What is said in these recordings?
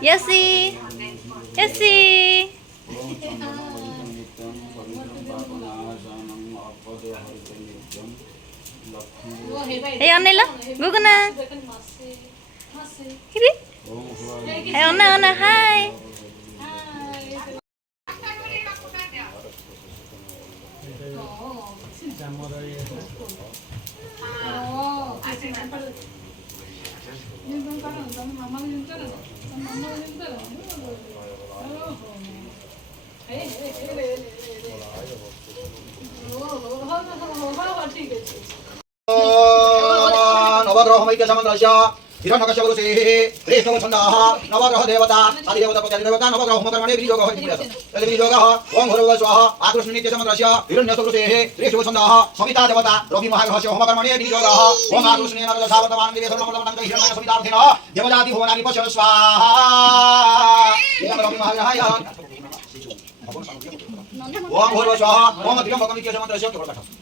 Yesi. Yesi. Hey Onela, Guguna. Kiri. Hey Ona, hi. नवग्रह मैक्य समंत्रस्य हिरण्यकश्यपरुषेः श्रेष्ठवच्छन्दः नवग्रह देवता आदिदेवता प्रत्यादिदेवता नवग्रह होमकर्मणे विनियोगः इति विनियोगः ओम भूर्भुवः स्वः आकृष्णनित्य समंत्रस्य हिरण्यकश्यपरुषेः श्रेष्ठवच्छन्दः सविता देवता रवि महाग्रहस्य होमकर्मणे विनियोगः ओम आकृष्णेन रजसावतमानं दिवे सर्वमङ्गलमङ्गलं हिरण्यक सवितार्थेन देवजाति भुवनानि पश्य स्वाहा इदं रवि महाग्रहाय ओम भूर्भुवः स्वः ओम त्र्यम्बकमित्य समंत्रस्य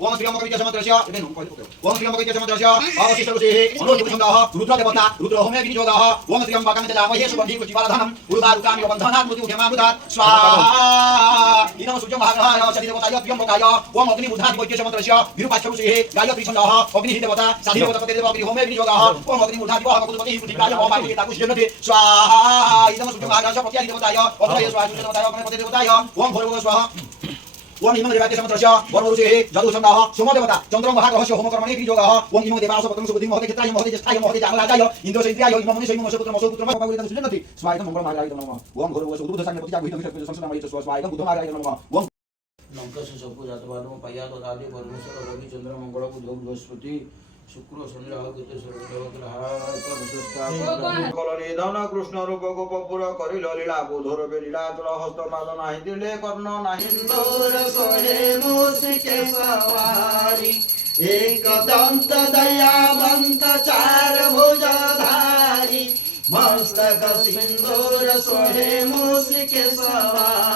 ओम त्र्यम्बकमित्य समंत्रस्य ओम त्र्यम्बकमित्य समंत्रस्य अवशिष्टऋषेः मनोजपुषन्दः रुद्रदेवता रुद्रहोमे विनियोगः ओम त्र्यम्बकं ददामहे सुगन्धिं पुष्टिफलधनं उरुगारुकामि बन्धनात् मृत्युमुद्यमामृतात् स्वाहा इदं सूर्यमहाग्रहाय शनिदेवताय त्र्यम्बकाय ओम अग्निमूर्धाधिपत्य समंत्रस्य विरूपाक्षऋषेः गायत्री छन्दः अग्निः देवता साधिदेवता पतिदेव अग्निहोमे विनियोगः ओम अग्निमूर्धाधिपः मकुलपतिः पुष्टिकाय महोमाय ताकुष्यन्नते स्वाहा इदं सूर्यमहाग्रहस्य प्रत्यादिदेवताय अग्नये स्वाहा सूर्यदेवताय अग्निपतिदेवताय ओम भूर्भुवः स्वः ओम इमं देवास्य समंत्रस्य वरुणऋषेः जदुषन्दः सोमदेवता चन्द्रमहाग्रहस्य होमकर्मणे विनियोगः ओम इमं देवास्य पत्रं सुबुद्धिं महते चित्राय महते ज्येष्ठाय महते जानराजाय इन्द्रसेन्द्रियाय इमं मुनिः इमं पुत्रं पुत्रं भगवतं सुजनति स्वाहाय मंगलमार्गाय नमः ओम भूर्भुवः स्वः दुर्धसान्य प्रतिजागुहितं विष्णु संसुनामय स्वाहाय बुद्धमार्गाय नमः ओम लंकस सबको जातवादों पयात और आदि परमेश्वर रवि चंद्र मंगल को योग बृहस्पति शुक्र शनि राहु केतु निधन कृष्ण रूप गोपुर करिल लीला बोधर लीला तुल हस्त माद नाही दिले कर्ण नाही सोहे मूसिके सवारी एक दंत दयावंत चार भुजधारी मस्तक सिंदूर सोहे मूसिके सवारी